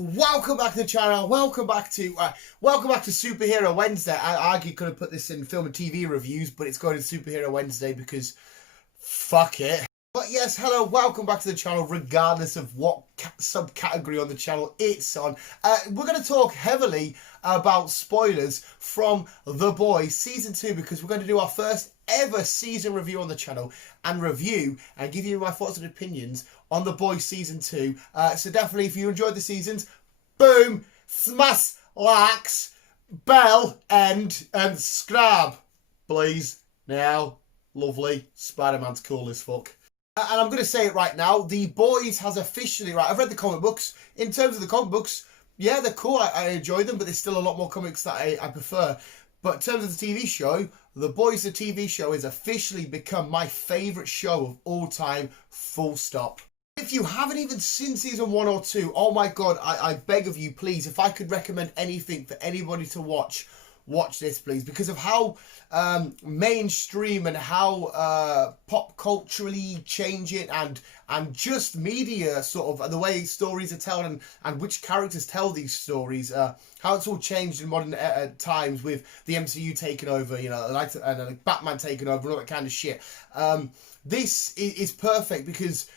welcome back to the channel. Welcome back to Superhero Wednesday. I arguably could have put this in film and TV reviews, but it's going to Superhero Wednesday because fuck it. But yes, hello, welcome back to the channel, regardless of what subcategory on the channel it's on. We're going to talk heavily about spoilers from The Boys Season 2 because we're going to do our first ever season review on the channel and give you my thoughts and opinions on The Boys Season 2. So definitely, if you enjoyed the seasons, boom, smash, likes, bell, and subscribe, please. Now, lovely, Spider-Man's cool as fuck. And I'm going to say it right now, The Boys has officially, right, I've read the comic books. In terms of the comic books, yeah, they're cool, I enjoy them, but there's still a lot more comics that I prefer. But in terms of the TV show, The Boys, the TV show, has officially become my favourite show of all time, full stop. If you haven't even seen season 1 or 2, oh my god, I beg of you, please, if I could recommend anything for anybody to watch this, please, because of how mainstream and how pop culturally changing and just media sort of the way stories are told and which characters tell these stories, how it's all changed in modern times with the MCU taking over, you know, like Batman taking over and all that kind of shit. This is perfect because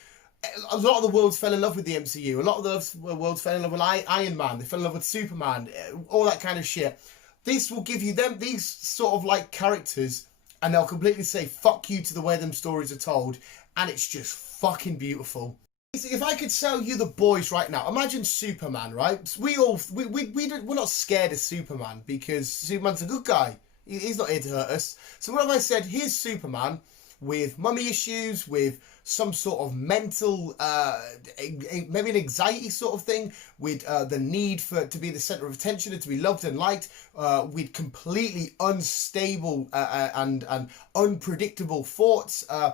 a lot of the worlds fell in love with the MCU. A lot of the worlds fell in love with Iron Man. They fell in love with Superman, all that kind of shit. This will give you these sort of like characters, and they'll completely say fuck you to the way them stories are told, and it's just fucking beautiful. If I could sell you The Boys right now, imagine Superman, right? We're not scared of Superman because Superman's a good guy. He's not here to hurt us. So what if I said, here's Superman with mummy issues, with some sort of mental, maybe an anxiety sort of thing, with the need to be the centre of attention and to be loved and liked, with completely unstable and unpredictable thoughts, a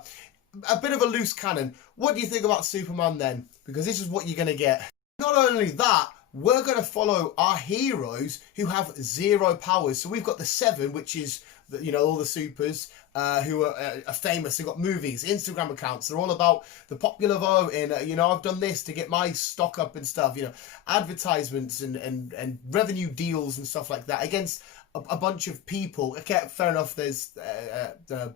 bit of a loose cannon. What do you think about Superman then? Because this is what you're going to get. Not only that, we're going to follow our heroes who have zero powers. So we've got the Seven, which is, you know, all the supers who are famous. They've got movies, Instagram accounts. They're all about the popular vote and, you know, I've done this to get my stock up and stuff, you know, advertisements and revenue deals and stuff like that against a bunch of people. Okay, fair enough, there's the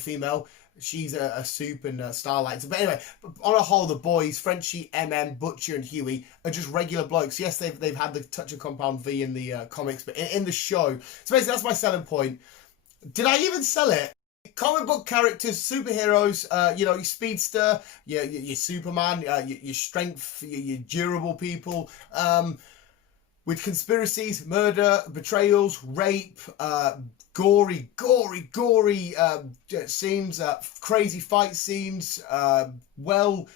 female. She's a soup and Starlight. But anyway, on a whole, the boys, Frenchie, Butcher, and Huey are just regular blokes. Yes, they've had the touch of Compound V in the comics, but in the show. So basically, that's my selling point. Did I even sell it? Comic book characters, superheroes, you know, your speedster, your Superman, your strength, your durable people, with conspiracies, murder, betrayals, rape, gory scenes, crazy fight scenes, well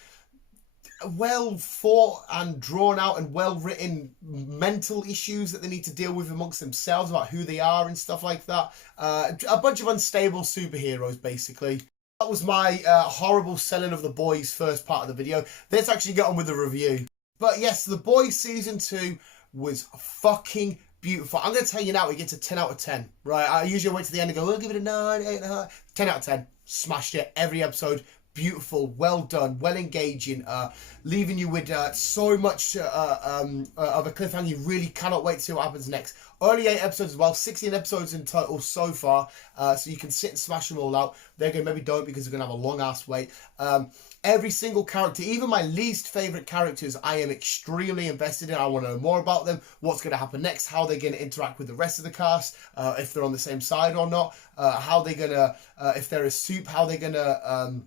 thought and drawn out and well written mental issues that they need to deal with amongst themselves about who they are and stuff like that. A bunch of unstable superheroes, basically. That was my horrible selling of The Boys first part of the video. Let's actually get on with the review. But yes, The Boys Season 2 was fucking beautiful. I'm going to tell you now, it gets a 10 out of 10. Right, I usually wait to the end and go, I'll give it a 9, 8.5. 10 out of 10. Smashed it. Every episode, beautiful, well done, well engaging, leaving you with so much of a cliffhanger. You really cannot wait to see what happens next. Only 8 episodes as well, 16 episodes in total so far, so you can sit and smash them all out. They're going to maybe don't because they're going to have a long ass wait. Every single character, even my least favourite characters, I am extremely invested in. I want to know more about them, what's going to happen next, how they're going to interact with the rest of the cast, if they're on the same side or not, how they're going to, if they're a soup, how they're going to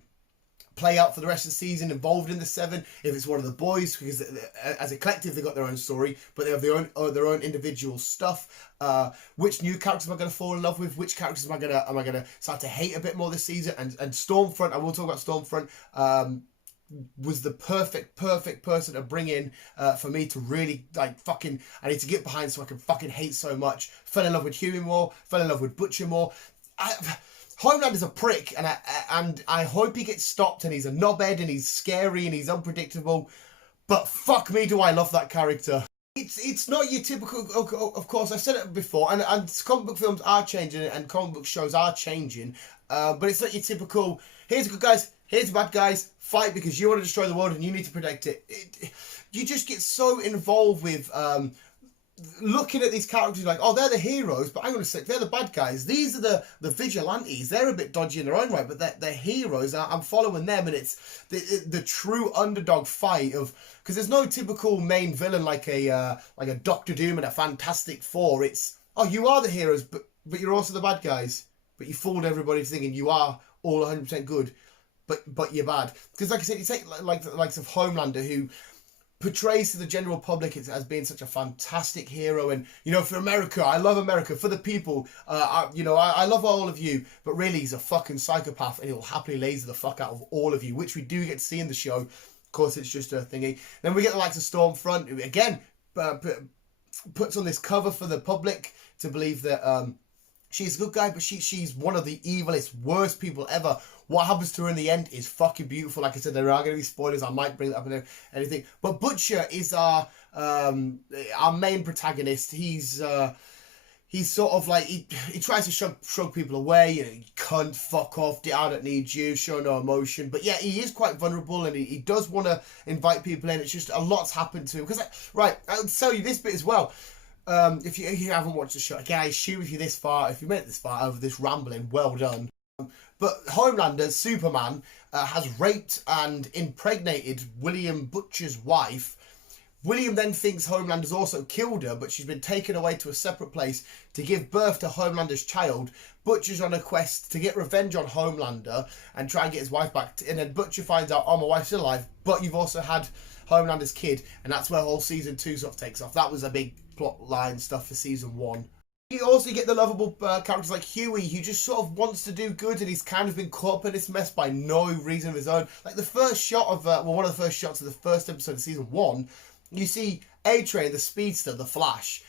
play out for the rest of the season, involved in the Seven, if it's one of the boys, because as a collective they've got their own story, but they have their own individual stuff. Which new characters am I going to fall in love with? Which characters am I going to start to hate a bit more this season? And Stormfront, I will talk about Stormfront, was the perfect person to bring in for me to really like fucking, I need to get behind so I can fucking hate so much. Fell in love with Huey more, fell in love with Butcher more. Homelander's a prick, and I hope he gets stopped, and he's a knobhead, and he's scary, and he's unpredictable, but fuck me do I love that character. It's not your typical, of course, I said it before, and comic book films are changing, and comic book shows are changing, But it's not your typical, here's the good guys, here's the bad guys, fight because you want to destroy the world and you need to protect it. You just get so involved with looking at these characters like, oh, they're the heroes, but I'm going to say they're the bad guys. These are the vigilantes. They're a bit dodgy in their own right, but they're heroes. I'm following them, and it's the true underdog fight of, because there's no typical main villain like a Doctor Doom and a Fantastic Four. It's, oh, you are the heroes, but you're also the bad guys. But you fooled everybody thinking you are all 100% good, but you're bad. Because like I said, you take like the likes of Homelander, who portrays to the general public as being such a fantastic hero, and you know, for America, I love America, for the people, I love all of you, but really he's a fucking psychopath and he'll happily laser the fuck out of all of you, which we do get to see in the show. Of course, it's just a thingy. Then we get the likes of Stormfront, who again puts on this cover for the public to believe that she's a good guy, but she's one of the evilest, worst people ever. What happens to her in the end is fucking beautiful. Like I said, there are going to be spoilers. I might bring that up in anything. But Butcher is our main protagonist. He's sort of like, he tries to shrug people away. You know, you cunt, fuck off, I don't need you, show no emotion. But yeah, he is quite vulnerable, and he does want to invite people in. It's just a lot's happened to him. Because, right, I'll tell you this bit as well. If you haven't watched the show, again, I assume if you're this far, if you made it this far over this rambling, well done. But Homelander, Superman, has raped and impregnated William Butcher's wife. William then thinks Homelander's also killed her, but she's been taken away to a separate place to give birth to Homelander's child. Butcher's on a quest to get revenge on Homelander and try and get his wife back. And then Butcher finds out, oh, my wife's still alive, but you've also had Homelander's kid. And that's where whole season 2 sort of takes off. That was a big plot line stuff for season 1. You also get the lovable characters like Huey, who just sort of wants to do good, and he's kind of been caught up in this mess by no reason of his own. Like the first shot of, one of the first shots of the first episode of season 1, you see A-Train, the speedster, the Flash,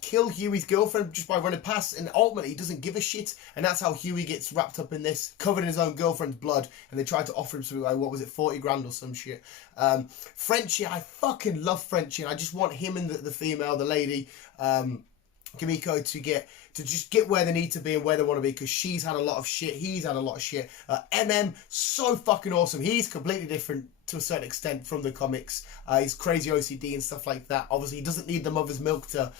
kill Huey's girlfriend just by running past, and ultimately he doesn't give a shit, and that's how Huey gets wrapped up in this, covered in his own girlfriend's blood, and they tried to offer him something like, what was it, 40 grand or some shit. Frenchie, I fucking love Frenchie, and I just want him and the female, the lady, Kimiko, to just get where they need to be and where they want to be, because she's had a lot of shit, he's had a lot of shit. So fucking awesome. He's completely different to a certain extent from the comics. He's crazy OCD and stuff like that. Obviously, he doesn't need the mother's milk to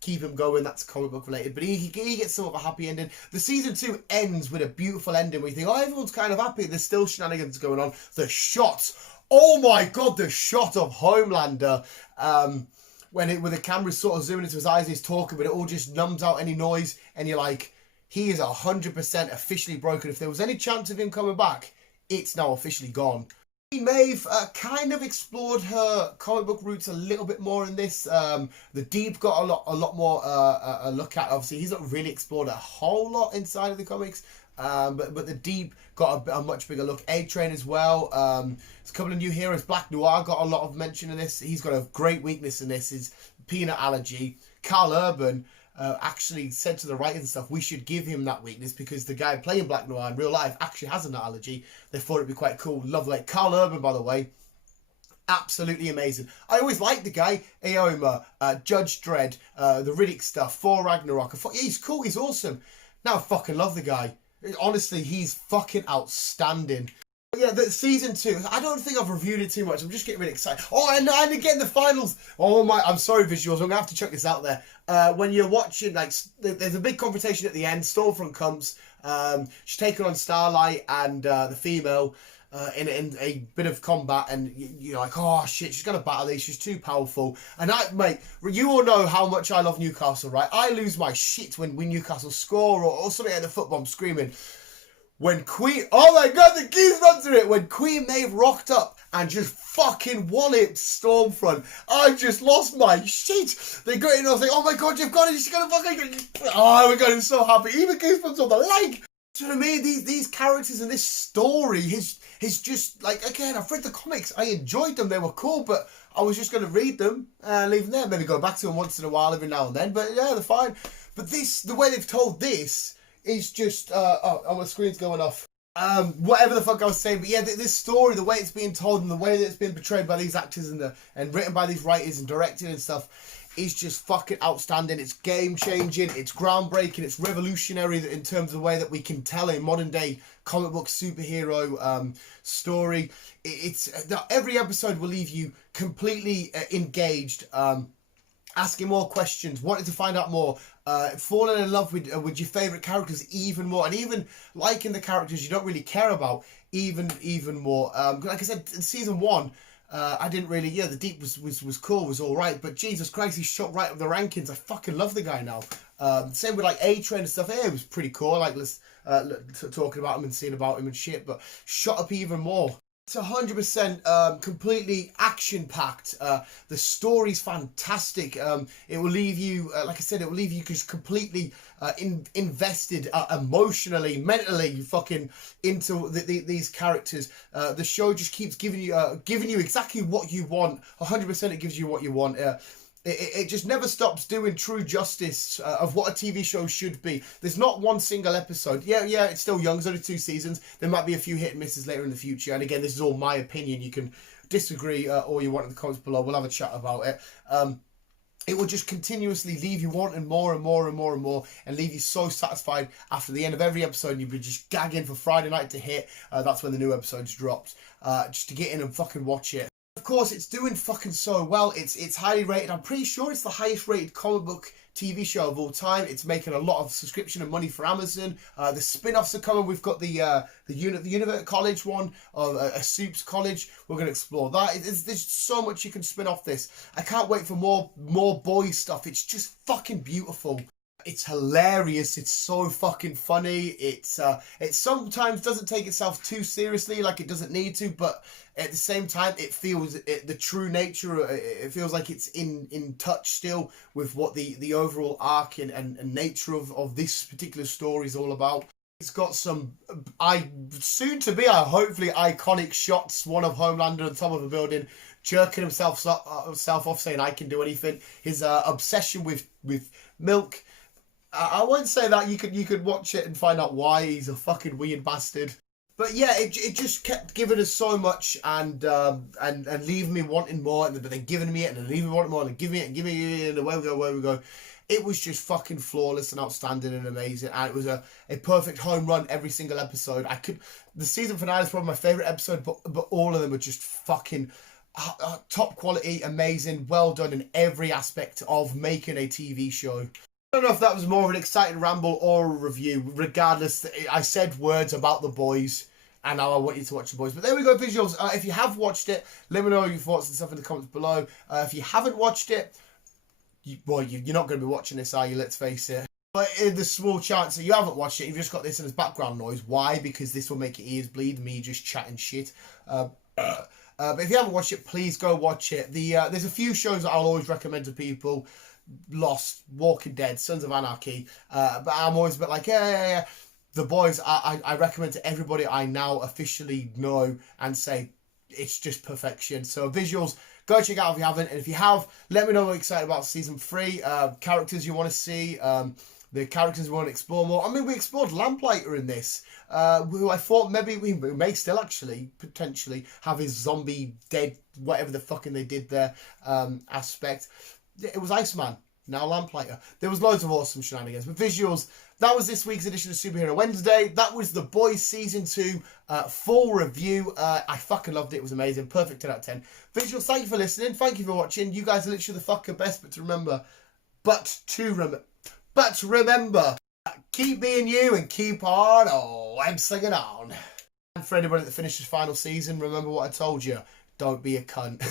keep him going. That's comic book related, but he gets some of a happy ending. The season 2 ends with a beautiful ending where you think, oh, everyone's kind of happy. There's still shenanigans going on. The shots, oh my god, the shot of Homelander, when the camera's sort of zooming into his eyes and he's talking, but it all just numbs out any noise, and you're like, he is 100% officially broken. If there was any chance of him coming back, it's now officially gone. Maeve kind of explored her comic book roots a little bit more in this. The Deep got a lot more a look at. Obviously, he's not really explored a whole lot inside of the comics. But the Deep got a much bigger look. A-Train as well. There's a couple of new heroes. Black Noir got a lot of mention in this. He's got a great weakness in this, his peanut allergy. Carl Urban actually said to the writers and stuff, we should give him that weakness, because the guy playing Black Noir in real life actually has a nut allergy. They thought it'd be quite cool. Lovely. Carl Urban, by the way, absolutely amazing. I always liked the guy. Aoma, Judge Dredd, the Riddick stuff, Thor Ragnarok. He's cool. He's awesome. Now I fucking love the guy. Honestly, he's fucking outstanding. But yeah, the season 2, I don't think I've reviewed it too much. I'm just getting really excited. Oh, and again, the finals. Oh my, I'm sorry, visuals. I'm going to have to check this out there. When you're watching, like, there's a big confrontation at the end. Stormfront comes. She's taken on Starlight and the female in a bit of combat, and you're like, oh shit, she's gonna battle these, she's too powerful. And mate, you all know how much I love Newcastle, right? I lose my shit when Newcastle score or something at the football. I'm screaming. When Queen, oh my god, the Guyz runs through it. When Queen Maeve rocked up and just fucking walloped Stormfront, I just lost my shit. They got in, I was like, oh my god, you've got it, she's gonna fucking, oh my god, I'm so happy. Even Goosebumps on the leg. Do you know what I mean? These characters in this story, his just, like, again, I've read the comics, I enjoyed them, they were cool, but I was just going to read them and leave them there. Maybe go back to them once in a while, every now and then, but yeah, they're fine. But this, the way they've told this is just, oh, my screen's going off. Whatever the fuck I was saying, but yeah, this story, the way it's being told and the way that it's been portrayed by these actors and written by these writers and directed and stuff, is just fucking outstanding. It's game changing, it's groundbreaking, it's revolutionary in terms of the way that we can tell a modern day comic book superhero story. It's every episode will leave you completely engaged, asking more questions, wanting to find out more, falling in love with your favourite characters even more, and even liking the characters you don't really care about even more. Like I said, in season 1, I didn't really, the Deep was cool, was alright, but Jesus Christ, he's shot right up the rankings. I fucking love the guy now. Same with like A-Train and stuff. It was pretty cool, like talking about him and seeing about him and shit, but shot up even more. It's 100% completely action-packed. The story's fantastic. It will leave you, like I said, it will leave you just completely invested emotionally, mentally, fucking into these characters. The show just keeps giving you exactly what you want. 100% it gives you what you want. It just never stops doing true justice of what a TV show should be. There's not one single episode. Yeah, it's still young. There's only 2 seasons. There might be a few hit and misses later in the future. And again, this is all my opinion. You can disagree all you want in the comments below. We'll have a chat about it. It will just continuously leave you wanting more and more and more and more, and leave you so satisfied after the end of every episode. You'll be just gagging for Friday night to hit. That's when the new episodes dropped. Just to get in and fucking watch it. Of course, it's doing fucking so well. It's highly rated. I'm pretty sure it's the highest rated comic book TV show of all time. It's making a lot of subscription and money for Amazon. The spin-offs are coming. We've got the Univert College one, a Soups College. We're going to explore that. There's so much you can spin off this. I can't wait for more boys stuff. It's just fucking beautiful. It's hilarious. It's so fucking funny. It sometimes doesn't take itself too seriously, like it doesn't need to, but at the same time, it feels the true nature. It feels like it's in touch still with what the overall arc and nature of this particular story is all about. It's got some hopefully iconic shots. One of Homelander on top of a building, jerking himself off, saying I can do anything. His obsession with milk. I won't say that. You could watch it and find out why he's a fucking weird bastard. But yeah, it just kept giving us so much and leaving me wanting more, and then giving me it, and then leaving me wanting more, and giving me it, and away we go. It was just fucking flawless and outstanding and amazing, and it was a perfect home run every single episode. The season finale is probably my favourite episode, but all of them are just fucking top quality, amazing, well done in every aspect of making a TV show. I don't know if that was more of an exciting ramble or a review. Regardless, I said words about The Boys, and now I want you to watch The Boys. But there we go, visuals. If you have watched it, let me know your thoughts and stuff in the comments below. If you haven't watched it, you're not going to be watching this, are you? Let's face it. But in the small chance that you haven't watched it, you've just got this as background noise. Why? Because this will make your ears bleed, me just chatting shit. But if you haven't watched it, please go watch it. There's a few shows that I'll always recommend to people. Lost, Walking Dead, Sons of Anarchy, but I'm always a bit like, yeah. The Boys, I recommend to everybody I now officially know and say it's just perfection. So visuals, go check it out if you haven't, and if you have, let me know what you're excited about season 3, characters you want to see, the characters we want to explore more. I mean, we explored Lamplighter in this, who I thought maybe we may still actually potentially have his zombie dead, whatever the fucking they did there, aspect. It was Iceman, now Lamplighter. There was loads of awesome shenanigans. But visuals, that was this week's edition of Superhero Wednesday. That was The Boys Season 2 full review. I fucking loved it. It was amazing. Perfect 10 out of 10. Visuals, thank you for listening. Thank you for watching. You guys are literally the fucking best. But remember, keep being you and keep on. Oh, I'm singing on. And for anybody that finishes final season, remember what I told you. Don't be a cunt.